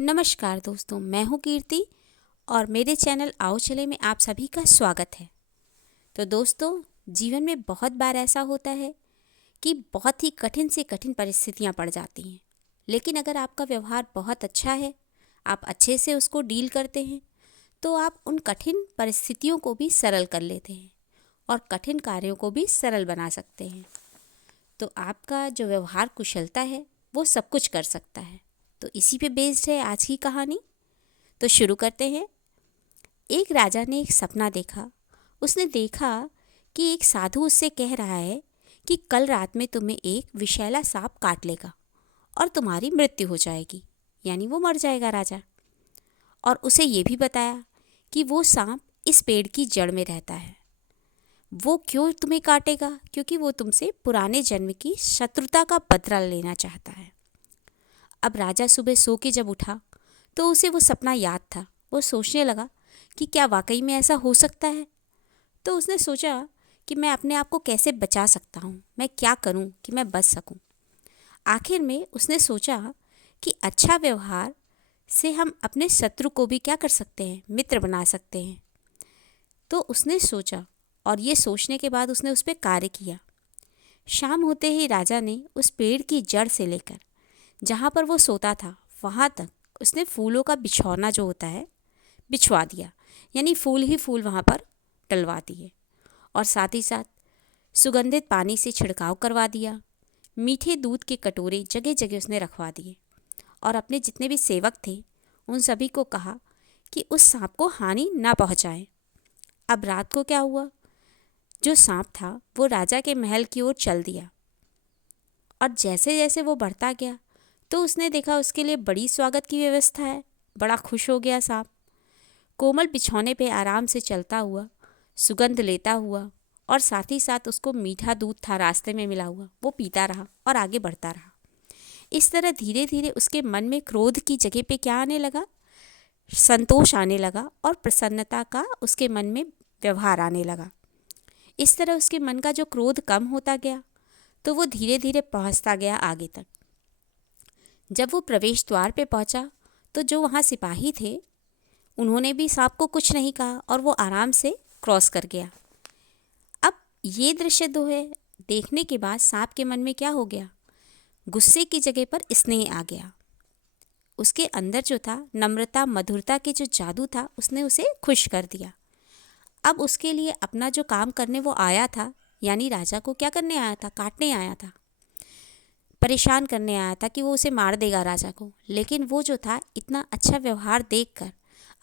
नमस्कार दोस्तों, मैं हूँ कीर्ति और मेरे चैनल आओ चले में आप सभी का स्वागत है। तो दोस्तों, जीवन में बहुत बार ऐसा होता है कि बहुत ही कठिन से कठिन परिस्थितियाँ पड़ जाती हैं, लेकिन अगर आपका व्यवहार बहुत अच्छा है, आप अच्छे से उसको डील करते हैं, तो आप उन कठिन परिस्थितियों को भी सरल कर लेते हैं और कठिन कार्यों को भी सरल बना सकते हैं। तो आपका जो व्यवहार कुशलता है वो सब कुछ कर सकता है। तो इसी पे बेस्ड है आज की कहानी। तो शुरू करते हैं। एक राजा ने एक सपना देखा। उसने देखा कि एक साधु उससे कह रहा है कि कल रात में तुम्हें एक विषैला सांप काट लेगा और तुम्हारी मृत्यु हो जाएगी, यानी वो मर जाएगा राजा। और उसे ये भी बताया कि वो सांप इस पेड़ की जड़ में रहता है। वो क्यों तुम्हें काटेगा? क्योंकि वो तुमसे पुराने जन्म की शत्रुता का बदला लेना चाहता है। अब राजा सुबह सो के जब उठा तो उसे वो सपना याद था। वो सोचने लगा कि क्या वाकई में ऐसा हो सकता है। तो उसने सोचा कि मैं अपने आप को कैसे बचा सकता हूँ, मैं क्या करूँ कि मैं बच सकूँ। आखिर में उसने सोचा कि अच्छा व्यवहार से हम अपने शत्रु को भी क्या कर सकते हैं, मित्र बना सकते हैं। तो उसने सोचा और ये सोचने के बाद उसने उस पर कार्य किया। शाम होते ही राजा ने उस पेड़ की जड़ से लेकर जहाँ पर वो सोता था वहाँ तक उसने फूलों का बिछौना जो होता है बिछवा दिया, यानी फूल ही फूल वहाँ पर डलवा दिए। और साथ ही साथ सुगंधित पानी से छिड़काव करवा दिया। मीठे दूध के कटोरे जगह जगह उसने रखवा दिए और अपने जितने भी सेवक थे उन सभी को कहा कि उस सांप को हानि ना पहुँचाएं। अब रात को क्या हुआ, जो सांप था वो राजा के महल की ओर चल दिया और जैसे जैसे वो बढ़ता गया तो उसने देखा उसके लिए बड़ी स्वागत की व्यवस्था है। बड़ा खुश हो गया सांप। कोमल बिछौने पे आराम से चलता हुआ, सुगंध लेता हुआ और साथ ही साथ उसको मीठा दूध था रास्ते में मिला हुआ, वो पीता रहा और आगे बढ़ता रहा। इस तरह धीरे धीरे उसके मन में क्रोध की जगह पे क्या आने लगा, संतोष आने लगा और प्रसन्नता का उसके मन में व्यवहार आने लगा। इस तरह उसके मन का जो क्रोध कम होता गया तो वो धीरे धीरे पहुँचता गया आगे तक। जब वो प्रवेश द्वार पे पहुंचा तो जो वहाँ सिपाही थे उन्होंने भी सांप को कुछ नहीं कहा और वो आराम से क्रॉस कर गया। अब ये दृश्य जो है देखने के बाद सांप के मन में क्या हो गया, गुस्से की जगह पर स्नेह आ गया। उसके अंदर जो था नम्रता मधुरता के जो जादू था उसने उसे खुश कर दिया। अब उसके लिए अपना जो काम करने वो आया था, यानी राजा को क्या करने आया था, काटने आया था, परेशान करने आया था कि वो उसे मार देगा राजा को। लेकिन वो जो था इतना अच्छा व्यवहार देखकर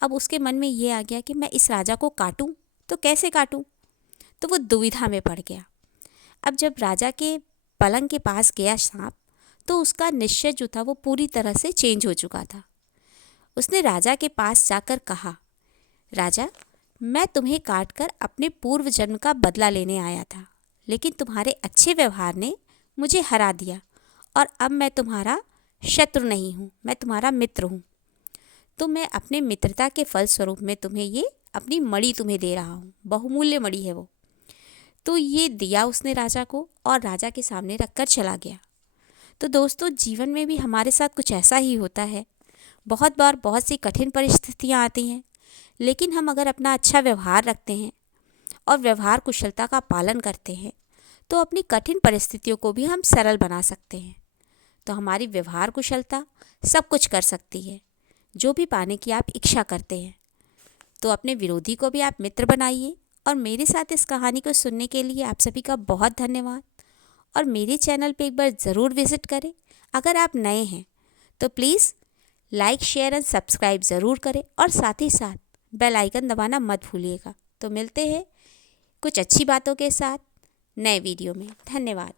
अब उसके मन में ये आ गया कि मैं इस राजा को काटूं तो कैसे काटूं। तो वो दुविधा में पड़ गया। अब जब राजा के पलंग के पास गया सांप तो उसका निश्चय जो था वो पूरी तरह से चेंज हो चुका था। उसने राजा के पास जाकर कहा, राजा, मैं तुम्हें काट कर अपने पूर्व जन्म का बदला लेने आया था, लेकिन तुम्हारे अच्छे व्यवहार ने मुझे हरा दिया और अब मैं तुम्हारा शत्रु नहीं हूँ, मैं तुम्हारा मित्र हूँ। तो मैं अपने मित्रता के फलस्वरूप में तुम्हें ये अपनी मणि तुम्हें दे रहा हूँ, बहुमूल्य मणि है वो। तो ये दिया उसने राजा को और राजा के सामने रखकर चला गया। तो दोस्तों, जीवन में भी हमारे साथ कुछ ऐसा ही होता है। बहुत बार बहुत सी कठिन परिस्थितियाँ आती हैं, लेकिन हम अगर अपना अच्छा व्यवहार रखते हैं और व्यवहार कुशलता का पालन करते हैं तो अपनी कठिन परिस्थितियों को भी हम सरल बना सकते हैं। तो हमारी व्यवहार कुशलता सब कुछ कर सकती है, जो भी पाने की आप इच्छा करते हैं। तो अपने विरोधी को भी आप मित्र बनाइए। और मेरे साथ इस कहानी को सुनने के लिए आप सभी का बहुत धन्यवाद। और मेरे चैनल पे एक बार ज़रूर विज़िट करें। अगर आप नए हैं तो please like share and subscribe ज़रूर करें और साथ ही साथ बेल आइकन दबाना मत भूलिएगा। तो मिलते हैं कुछ अच्छी बातों के साथ नए वीडियो में। धन्यवाद।